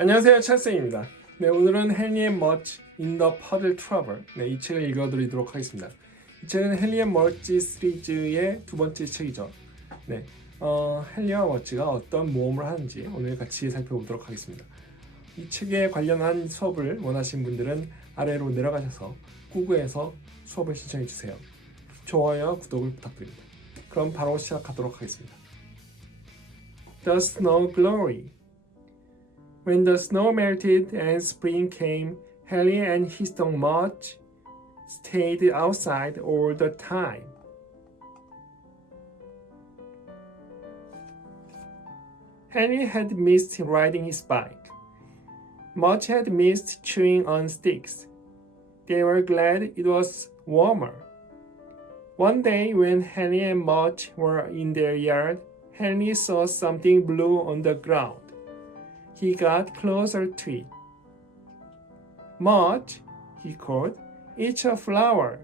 안녕하세요, 찰스입니다. 네, 오늘은 헨리 앤 머지 in the Puddle Trouble 이 책을 읽어드리도록 하겠습니다. 이 책은 헨리 앤 머지 시리즈의 두 번째 책이죠. 네, 헨리와 머지가 어떤 모험을 하는지 오늘 같이 살펴보도록 하겠습니다. 이 책에 관련한 수업을 원하시는 분들은 아래로 내려가셔서 구글에서 수업을 신청해 주세요. 좋아요와 구독을 부탁드립니다. 그럼 바로 시작하도록 하겠습니다. The Snow Glory. When the snow melted and spring came, Henry and his dog Mudge stayed outside all the time. Henry had missed riding his bike. Mudge had missed chewing on sticks. They were glad it was warmer. One day when Henry and Mudge were in their yard, Henry saw something blue on the ground. He got closer to it. Mudge, he called, it's a flower.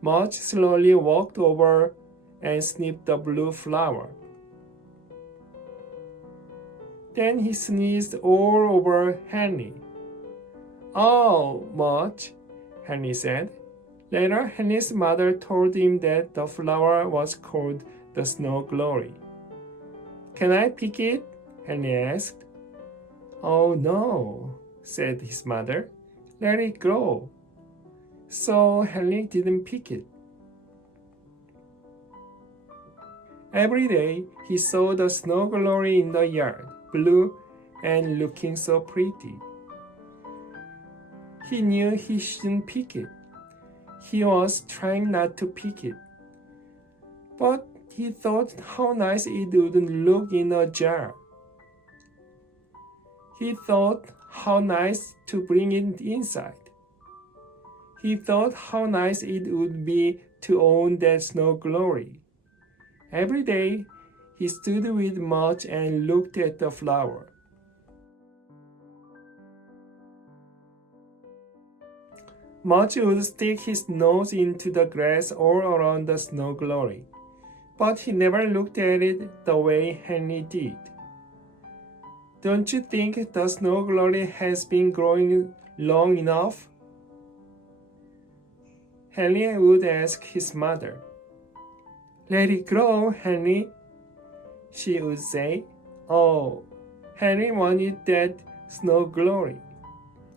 Mudge slowly walked over and sniffed the blue flower. Then he sneezed all over Henry. Oh, Mudge, Henry said. Later, Henry's mother told him that the flower was called the Snow Glory. Can I pick it? Henry asked. Oh no, said his mother. Let it grow. So Henry didn't pick it. Every day he saw the snow glory in the yard, blue and looking so pretty. He knew he shouldn't pick it. He was trying not to pick it. But he thought how nice it would look in a jar. He thought how nice to bring it inside. He thought how nice it would be to own that snow glory. Every day he stood with Mudge and looked at the flower. Mudge would stick his nose into the grass all around the snow glory, but he never looked at it the way Henry did. Don't you think the snow glory has been growing long enough? Henry would ask his mother. Let it grow, Henry, she would say. Oh, Henry wanted that snow glory.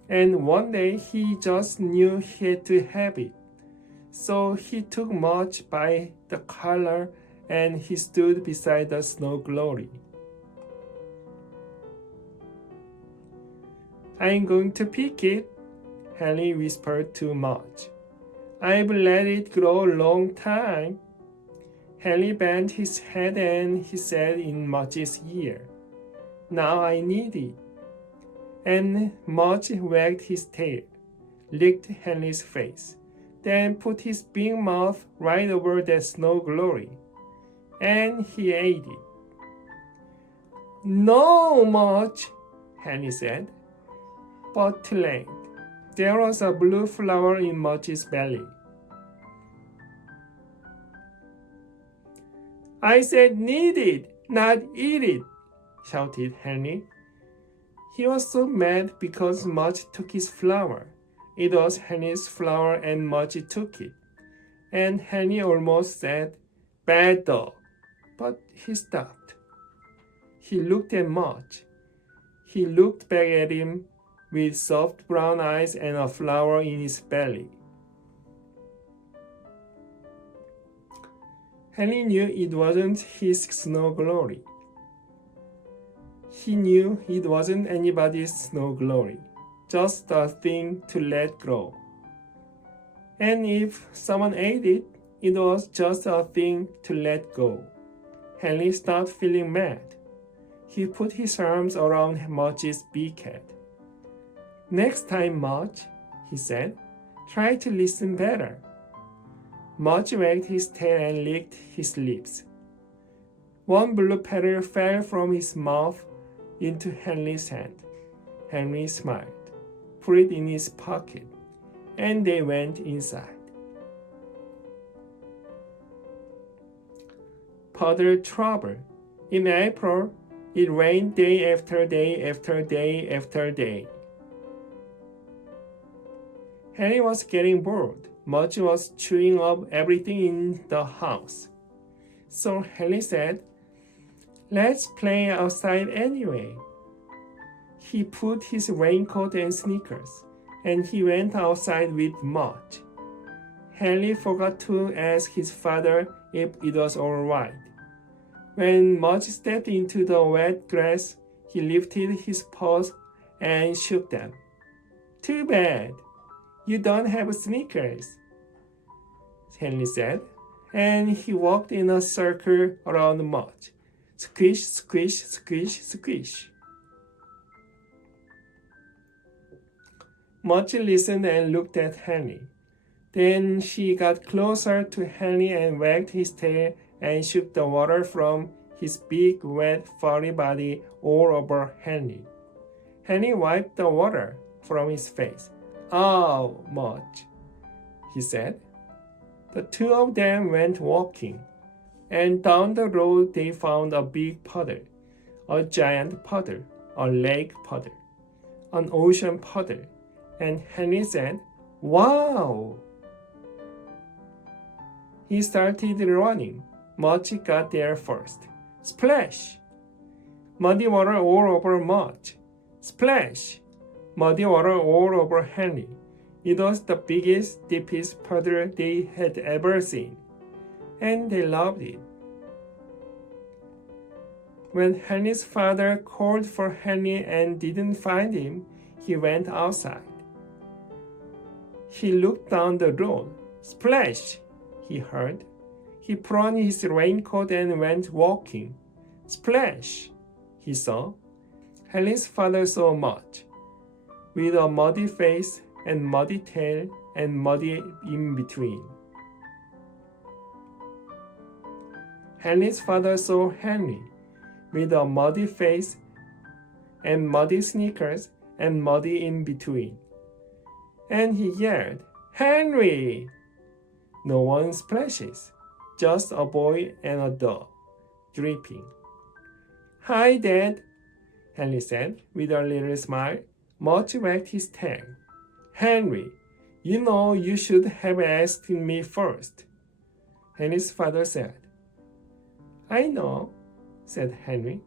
And one day he just knew he had to have it. So he took Mudge by the collar and he stood beside the snow glory. I'm going to pick it, Henry whispered to Mudge. I've let it grow a long time. Henry bent his head and he said in Mudge's ear, Now I need it. And Mudge wagged his tail, licked Henry's face, then put his big mouth right over that snow glory, and he ate it. No, Mudge, Henry said. But too late. There was a blue flower in Mudge's belly. I said need it, not eat it, shouted Henry. He was so mad because Mudge took his flower. It was Henry's flower and Mudge took it. And Henry almost said, bad dog. But he stopped. He looked at Mudge. He looked back at him with soft brown eyes and a flower in his belly. Henry knew it wasn't his snow glory. He knew it wasn't anybody's snow glory, just a thing to let grow. And if someone ate it, it was just a thing to let go. Henry started feeling mad. He put his arms around Mudge's big head. Next time, Mudge, he said, try to listen better. Mudge wagged his tail and licked his lips. One blue petal fell from his mouth into Henry's hand. Henry smiled, put it in his pocket, and they went inside. Puddle Trouble. In April, It rained day after day after day after day. Henry was getting bored. Mudge was chewing up everything in the house. So Henry said, "Let's play outside anyway." He put his raincoat and sneakers, and he went outside with Mudge. Henry forgot to ask his father if it was all right. When Mudge stepped into the wet grass, he lifted his paws and shook them. "Too bad. You don't have sneakers," Henry said, and he walked in a circle around Mudge. Squish, squish, squish, squish. Mudge listened and looked at Henry. Then she got closer to Henry and wagged his tail and shook the water from his big, wet, furry body all over Henry. Henry wiped the water from his face. "Oh, Mudge," he said. The two of them went walking, and down the road they found a big puddle, a giant puddle, a lake puddle, an ocean puddle, and Henry said, "Wow!" He started running. Mudge got there first. Splash! Muddy water all over Mudge. Splash! Muddy water all over Henry. It was the biggest, deepest puddle they had ever seen, and they loved it. When Henry's father called for Henry and didn't find him, he went outside. He looked down the road. Splash! He heard. He put on his raincoat and went walking. Splash! He saw. Henry's father saw Mudge, with a muddy face and muddy tail and muddy in between. Henry's father saw Henry, with a muddy face and muddy sneakers and muddy in between. And he yelled, "Henry!" No one splashes, just a boy and a dog, dripping. "Hi, Dad," Henry said with a little smile. Mudge wagged his tail. "Henry, you know you should have asked me first," Henry's father said. "I know," said Henry.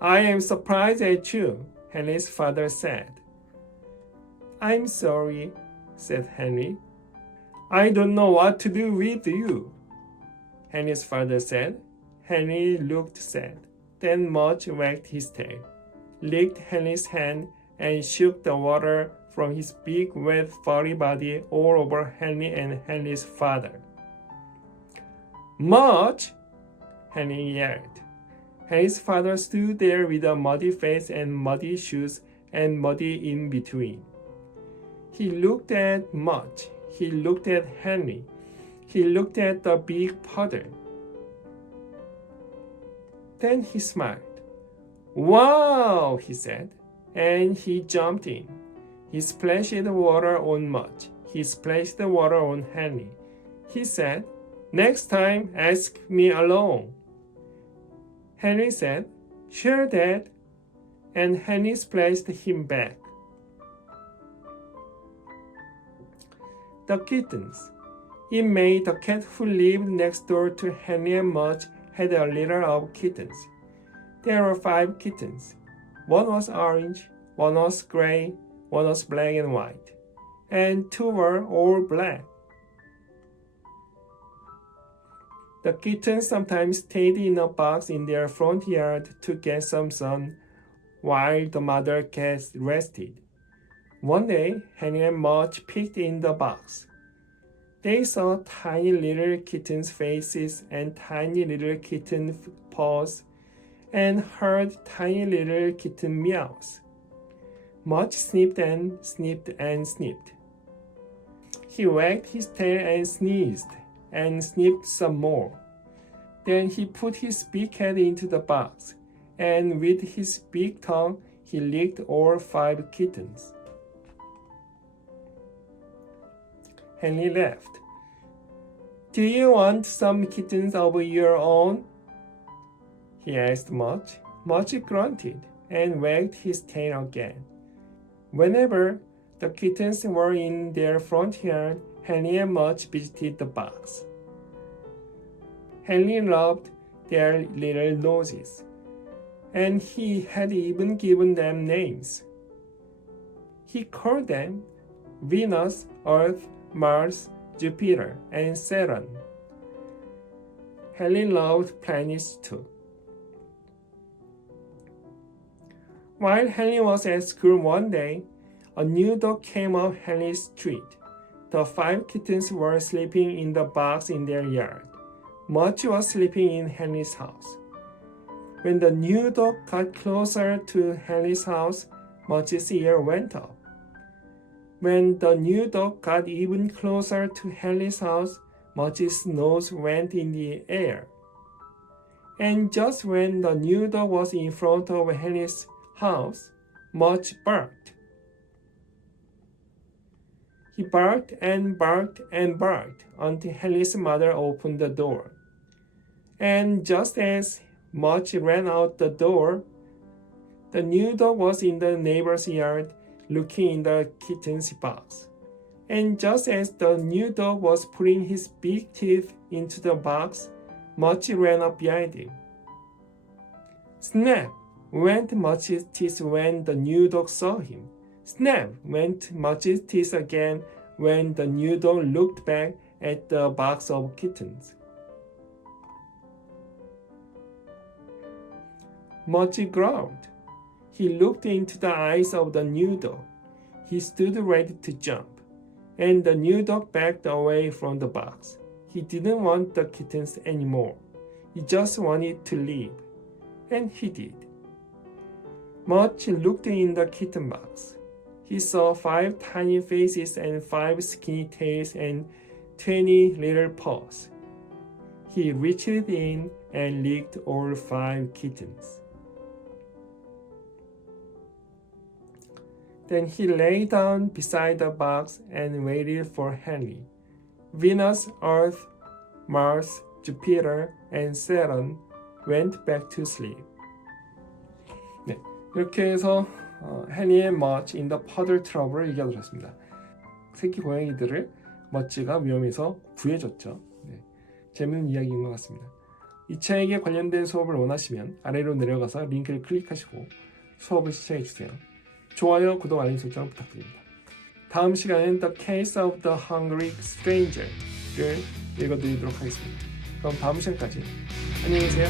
"I am surprised at you," Henry's father said. "I'm sorry," said Henry. "I don't know what to do with you," Henry's father said. Henry looked sad. Then Mudge wagged his tail, licked Henry's hand, and shook the water from his big, wet, furry body all over Henry and Henry's father. "Mudge!" Henry yelled. Henry's father stood there with a muddy face and muddy shoes and muddy in between. He looked at Mudge. He looked at Henry. He looked at the big puddle. Then he smiled. "Wow!" he said, and he jumped in. He splashed water on Mudge. He splashed water on Henry. He said, "Next time, ask me alone." Henry said, "Sure, Dad," and Henry splashed him back. The kittens. It made the cat who lived next door to Henry and Mudge had a litter of kittens. There were 5 kittens. One was orange, one was gray, one was black and white, and 2 were all black. The kittens sometimes stayed in a box in their front yard to get some sun while the mother cat rested. One day, Henry and Mudge peeked in the box. They saw tiny little kittens' faces and tiny little kitten paws and heard tiny little kitten meows. Mudge sniffed and sniffed and sniffed. He wagged his tail and sneezed and sniffed some more. Then he put his big head into the box, and with his big tongue, he licked all 5 kittens. Henry laughed. Do you want some kittens of your own? He asked Mudge. Mudge grunted and wagged his tail again. Whenever the kittens were in their front yard, Henry and Mudge visited the box. Henry loved their little noses, and he had even given them names. He called them Venus, Earth, Mars, Jupiter, and Saturn. Henry loved planets too. While Henry was at school one day, a new dog came up Henry's street. The 5 kittens were sleeping in the box in their yard. Mudge was sleeping in Henry's house. When the new dog got closer to Henry's house, Mudge's ear went up. When the new dog got even closer to Henry's house, Mudge's nose went in the air. And just when the new dog was in front of Henry's house, Mudge barked. He barked and barked and barked until Henry's mother opened the door. And just as Mudge ran out the door, the new dog was in the neighbor's yard looking in the kitten's box. And just as the new dog was putting his big teeth into the box, Mudge ran up behind him. Snap! Went Mudge's teeth when the new dog saw him. Snap! Went Mudge's teeth again when the new dog looked back at the box of kittens. Mudge growled. He looked into the eyes of the new dog. He stood ready to jump, and the new dog backed away from the box. He didn't want the kittens anymore. He just wanted to leave, and he did. Mudge looked in the kitten box. He saw 5 tiny faces and 5 skinny tails and 20 little paws. He reached in and licked all 5 kittens. Then he lay down beside the box and waited for Henry. Venus, Earth, Mars, Jupiter, and Saturn went back to sleep. 네, 이렇게 해서 헨리의 Mudge in the Puddle Trouble을 읽어드렸습니다. 새끼 고양이들을 머지가 위험해서 구해줬죠. 네, 재밌는 이야기인 것 같습니다. 이 책에 관련된 수업을 원하시면 아래로 내려가서 링크를 클릭하시고 수업을 시청해주세요. 좋아요, 구독, 알림 설정 부탁드립니다. 다음 시간에는 The Case of the Hungry Stranger를 읽어드리도록 하겠습니다. 그럼 다음 시간까지 안녕히 계세요.